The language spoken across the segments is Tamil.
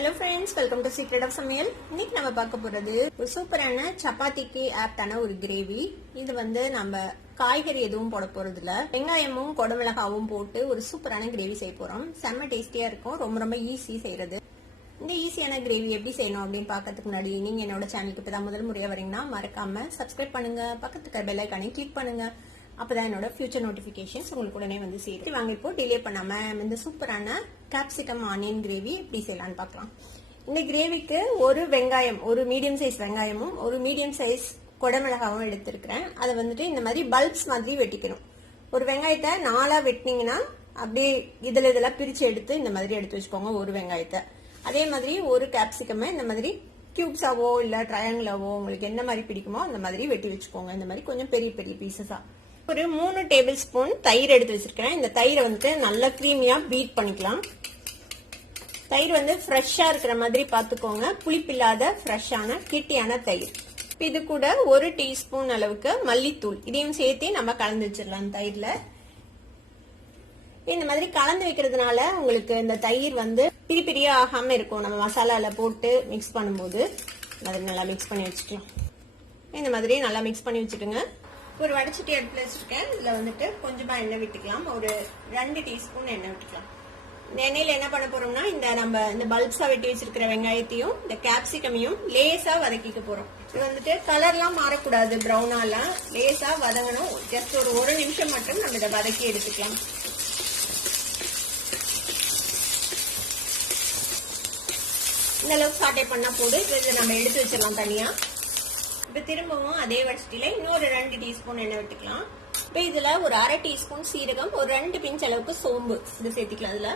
Hello friends, welcome to secret of சமையல். இன்னைக்கு நம்ம பார்க்க போறது ஒரு சூப்பரான சப்பாத்திக்கு ஆப்டான ஒரு கிரேவி. இது நம்ம காய்கறி எதுவும் போட போறது இல்ல, வெங்காயமும் கொடமிளகாவும் போட்டு ஒரு சூப்பரான கிரேவி செய்ய போறோம். செம்ம டேஸ்டியா இருக்கும், ரொம்ப ரொம்ப ஈஸி செய்யறது. இந்த ஈஸியான கிரேவி எப்படி செய்யணும் அப்படின்னு பார்க்கறதுக்கு முன்னாடி நீங்க என்னோட சேனலுக்கு இப்பதான் முதல் முறையா வரீங்கன்னா மறக்காம சப்ஸ்கிரைப் பண்ணுங்க, பக்கத்துக்கு பெல் ஐகானை கிளிக் பண்ணுங்க. அப்பதான் என்னோட ஃபியூச்சர் நோட்டிபிகேஷன்ஸ் உங்களுக்கு உடனே வந்து சேரும். வாங்க இப்போ டிலே பண்ணாம இந்த சூப்பரான கேப்சிகம் ஆனியன் கிரேவி எப்படி செய்யலாம்னு பார்க்கலாம். இந்த கிரேவிக்கு ஒரு வெங்காயம், ஒரு மீடியம் சைஸ் வெங்காயமும் ஒரு மீடியம் சைஸ் கொடமிளகாவும் எடுத்திருக்கிறேன். அதை இந்த மாதிரி பல்ப்ஸ் மாதிரி வெட்டிக்கணும். ஒரு வெங்காயத்தை 4 வெட்டினீங்கன்னா அப்படியே இதெல்லாம் பிரிச்சு எடுத்து இந்த மாதிரி எடுத்து வச்சுக்கோங்க ஒரு வெங்காயத்தை. அதே மாதிரி ஒரு கேப்சிகமை இந்த மாதிரி கியூப்ஸாவோ இல்ல ட்ரையாங்கிளாவோ உங்களுக்கு என்ன மாதிரி பிடிக்குமோ அந்த மாதிரி வெட்டி வச்சுக்கோங்க. இந்த மாதிரி கொஞ்சம் பெரிய பெரிய பீசஸா. ஒரு 3 டேபிள் ஸ்பூன் தயிர் எடுத்து வச்சிருக்கேன். இந்த தயிரை நல்லா கிரீமியா பீட் பண்ணிக்கலாம். தயிர் ஃப்ரெஷ்ஷா இருக்கிற மாதிரி பாத்துக்கோங்க, புளிப்பில்லாத ஃப்ரெஷ்ஷான கெட்டியான தயிர். இது கூட 1 டீஸ்பூன் அளவுக்கு மல்லித்தூள், இதையும் சேர்த்து நம்ம கலந்து வச்சிடலாம் தயிர்ல. இந்த மாதிரி கலந்து வைக்கிறதுனால உங்களுக்கு இந்த தயிர் பிரி பிரியா ஆகாம இருக்கும். நம்ம மசாலால போட்டு மிக்ஸ் பண்ணும்போது நல்லா மிக்ஸ் பண்ணி வச்சுக்கலாம். இந்த மாதிரி நல்லா மிக்ஸ் பண்ணி வச்சுட்டுங்க. ஒரு வடச்சட்டி அடுப்புல வச்சிருக்கேன். இதுல கொஞ்சமா எண்ணெய் விட்டுக்கலாம். ஒரு 2 டீஸ்பூன் எண்ணெய் விட்டுக்கலாம். இந்த எண்ணெயில என்ன பண்ண போறோம்னா நம்ம இந்த பல்ப்ஸா வெட்டி வச்சிருக்கிற வெங்காயத்தையும் இந்த கேப்சிகமையும் லேசா வதக்கிக்க போறோம். இது கலர்லாம் மாறக்கூடாது, ப்ரௌனாலாம் லேசா வதங்கணும். ஜஸ்ட் ஒரு 1 நிமிஷம் மட்டும் நம்ம இதை வதக்கி எடுத்துக்கலாம். இந்த அளவுக்கு சாட்டை பண்ணா போது இதை நம்ம எடுத்து வச்சிடலாம் தனியா. இப்ப திரும்பவும் அதே வடச்சட்டியில இன்னொரு 2 டீஸ்பூன் எண்ணெய் விட்டுக்கலாம். இப்ப இதுல ஒரு 1/2 டீஸ்பூன் சீரகம், ஒரு 2 பிஞ்ச் அளவுக்கு சோம்பு இதை சேர்த்துக்கலாம். அதுல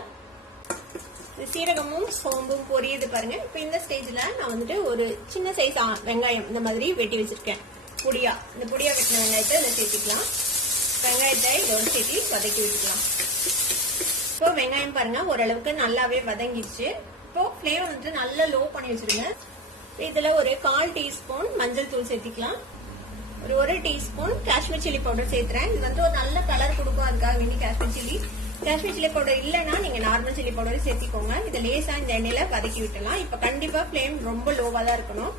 சீரகமும் சோம்பும் பொரியுது பாருங்க. இப்ப இந்த ஸ்டேஜ்ல நான் ஒரு சின்ன சைஸ் வெங்காயம் இந்த மாதிரி வெட்டி வச்சிருக்கேன் பொடியா. இந்த பொடியா வெட்டின வெங்காயத்தை இதை சேர்த்துக்கலாம். வெங்காயத்தை இதோட சேர்த்து வதக்கி விட்டுக்கலாம். இப்போ வெங்காயம் பாருங்க ஓரளவுக்கு நல்லாவே வதங்கிடுச்சு. இப்போ ஃப்ளேம் நல்லா லோ பண்ணி வச்சிருங்க. இதுல ஒரு 1/4 டீஸ்பூன் மஞ்சள் தூள் சேர்த்திக்கலாம். ஒரு 1 டீஸ்பூன் காஷ்மீர் சில்லி பவுடர் சேர்த்துறேன். இது ஒரு நல்ல கலர் கொடுக்கும், அதுக்காக வேண்டி காஷ்மீர் சில்லி பவுடர் இல்லைன்னா நீங்க நார்மல் சில்லி பவுடர் சேர்த்திக்கோங்க. இதை லேசா இந்த எண்ணெயில வதக்கி விட்டலாம். இப்ப கண்டிப்பா ஃப்ளேம் ரொம்ப லோவா தான் இருக்கணும்.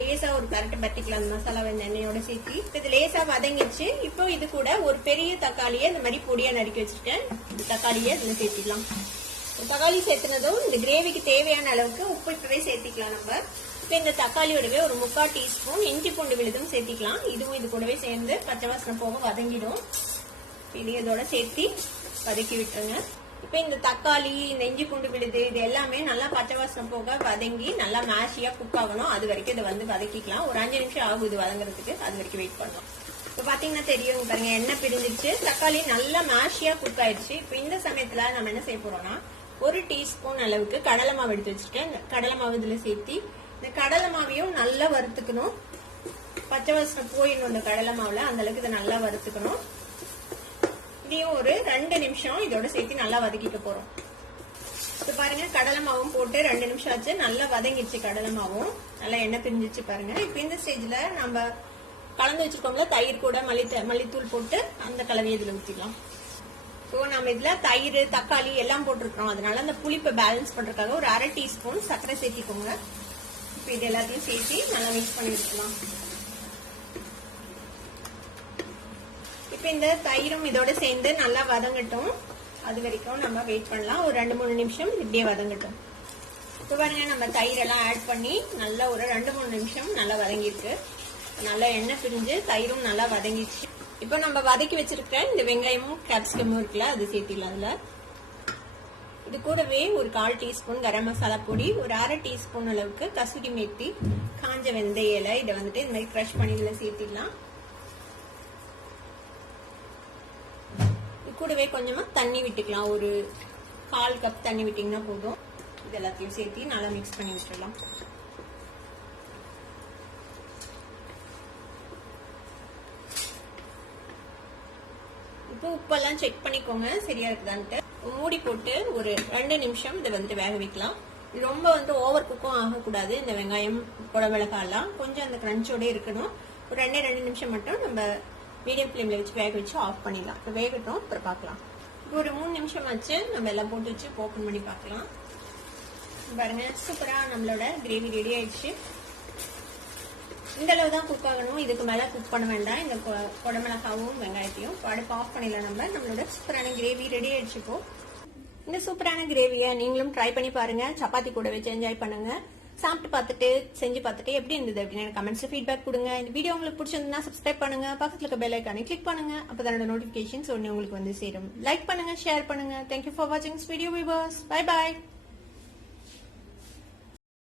லேசா ஒரு கரெக்ட் பத்திக்கலாம் அந்த மசாலாவை இந்த எண்ணெயோட சேர்த்தி. இது லேசா வதங்கிடுச்சு. இப்போ இது கூட ஒரு பெரிய தக்காளியை இந்த மாதிரி பொடியா நறுக்கி வச்சிருக்கேன். இந்த தக்காளியை இதுல சேர்த்திக்கலாம். தக்காளி சேர்த்துனதும் இந்த கிரேவிக்கு தேவையான அளவுக்கு உப்பு இப்பவே சேர்த்திக்கலாம். நம்ம இப்ப இந்த தக்காளியோடவே ஒரு 3/4 டீஸ்பூன் இஞ்சி பூண்டு விழுதும் சேர்த்திக்கலாம். இதுவும் இது கூடவே சேர்ந்து பச்சை வாசனை போக வதங்கிடும். இது இதோட சேர்த்தி வதக்கி விட்டுருங்க. இப்ப இந்த தக்காளி, இந்த இஞ்சி பூண்டு விழுது இது எல்லாமே நல்லா பச்சை வாசனை போக வதங்கி நல்லா மேஷியா குக் ஆகணும். அது வரைக்கும் இதை வதக்கிக்கலாம். ஒரு 5 நிமிஷம் ஆகும் இது வதங்குறதுக்கு, அது வரைக்கும் வெயிட் பண்ணலாம். இப்ப பாத்தீங்கன்னா தெரியும் பாருங்க, எண்ணெய் பிரிஞ்சிருச்சு, தக்காளி நல்லா மேஷியா குக் ஆயிடுச்சு. இப்ப இந்த சமயத்துல நம்ம என்ன செய்ய போறோம்னா 1 டீஸ்பூன் அளவுக்கு கடலை மாவு எடுத்து வச்சிருக்கேன். கடலை மாவு இதுல சேர்த்தி இந்த கடலை மாவையும் நல்லா வறுத்துக்கணும். பச்சை வாசனை போயிடணும் இந்த கடலை மாவுல, அந்த அளவுக்கு இதை நல்லா வறுத்துக்கணும். இதையும் ஒரு 2 நிமிஷம் இதோட சேர்த்து நல்லா வதக்கிக்க போறோம். இப்ப பாருங்க கடலை மாவும் போட்டு 2 நிமிஷம் ஆச்சு, நல்லா வதங்கிடுச்சு. கடலை மாவும் நல்லா எண்ணெய் பிரிஞ்சிச்சு பாருங்க. இப்ப இந்த ஸ்டேஜ்ல நம்ம கலந்து வச்சிருக்கோம்ல தயிர் கூட மல்லித்தூள் போட்டு அந்த கலவையை இதுல ஊத்திடலாம். ஸோ நம்ம இதுல தயிர், தக்காளி எல்லாம் போட்டிருக்கிறோம். அதனால அந்த புளிப்பை பேலன்ஸ் பண்றதுக்காக ஒரு 1/2 டீஸ்பூன் சர்க்கரை சேர்த்திக்கோங்க. இப்போ இது எல்லாத்தையும் சேர்த்து நல்லா மிக்ஸ் பண்ணி வச்சுக்கலாம். இப்போ இந்த தயிரும் இதோட சேர்ந்து நல்லா வதங்கட்டும். அது வரைக்கும் நம்ம வெயிட் பண்ணலாம். ஒரு 2-3 நிமிஷம் இப்படியே வதங்கட்டும். இப்போ பாருங்க நம்ம தயிர் எல்லாம் ஆட் பண்ணி நல்லா ஒரு 2-3 நிமிஷம் நல்லா வதங்கிருக்கு. நல்லா எண்ணெய் பிரிஞ்சு தயிரும் நல்லா வதங்கிடுச்சு. இப்போ நம்ம வதக்கி வச்சிருக்க இந்த வெங்காயமும் கேப்சிகமும் இருக்குல்ல, அது சேர்த்திடலாம். அதுல இது கூடவே ஒரு 1/4 டீஸ்பூன் கரம் மசாலா பொடி, ஒரு 1/2 டீஸ்பூன் அளவுக்கு கசூரி மேத்தி, காஞ்ச வெந்தய இலை, இதை இந்த மாதிரி கிரஷ் பண்ணி இதுல சேர்த்திடலாம். இது கூடவே கொஞ்சமா தண்ணி விட்டுக்கலாம். ஒரு 1/4 கப் தண்ணி விட்டீங்கன்னா போதும். இது எல்லாத்தையும் சேர்த்து நல்லா மிக்ஸ் பண்ணி விட்டுடலாம். இப்போ உப்பெல்லாம் செக் பண்ணிக்கோங்க சரியா இருக்குதான்ட்டு. மூடி போட்டு ஒரு 2 நிமிஷம் இதை வேக வைக்கலாம். ரொம்ப ஓவர் குக்கும் ஆகக்கூடாது. இந்த வெங்காயம், கொடமிளகாலாம் கொஞ்சம் அந்த கிரன்ச்சோட இருக்கணும். ஒரு 2 நிமிஷம் மட்டும் நம்ம மீடியம் ஃப்ளேம்ல வச்சு வேக வச்சு ஆஃப் பண்ணிடலாம். இப்போ வேகட்டும், அப்புறம் பார்க்கலாம். இப்போ ஒரு 3 நிமிஷம் ஆச்சு, நம்ம எல்லாம் போட்டு வச்சு ஓப்பன் பண்ணி பார்க்கலாம். பாருங்க சூப்பரா நம்மளோட கிரேவி ரெடி ஆயிடுச்சு. இந்த அளவு தான் குக் ஆகணும், இதுக்கு மேல குக் பண்ண வேண்டாம். இந்த குடமிளகாவும் வெங்காயத்தையும் அடுப்பு ஆஃப் பண்ணிடலாம். நம்மளோட சூப்பரான கிரேவி ரெடி ஆயிடுச்சு. இப்போ இந்த சூப்பரான கிரேவியை நீங்களும் ட்ரை பண்ணி பாருங்க, சப்பாத்தி கூட வச்சு என்ஜாய் பண்ணுங்க. சாப்பிட்டு பார்த்துட்டு செஞ்சு பார்த்துட்டு எப்படி இருந்தது அப்படின்னு கமெண்ட்ஸ்ல ஃபீட்பேக் கொடுங்க. இந்த வீடியோ உங்களுக்கு பிடிச்சிருந்தா சப்ஸ்கிரைப் பண்ணுங்க, பக்கத்துல இருக்க பெல் ஐகானை கிளிக் பண்ணுங்க, அப்பதான் நோட்டிபிகேஷன்ஸ் ஒன்னு உங்களுக்கு வந்து சேரும். லைக் பண்ணுங்க, ஷேர் பண்ணுங்க. தேங்க்யூ ஃபார் வாட்சிங் this video viewers. Bye by.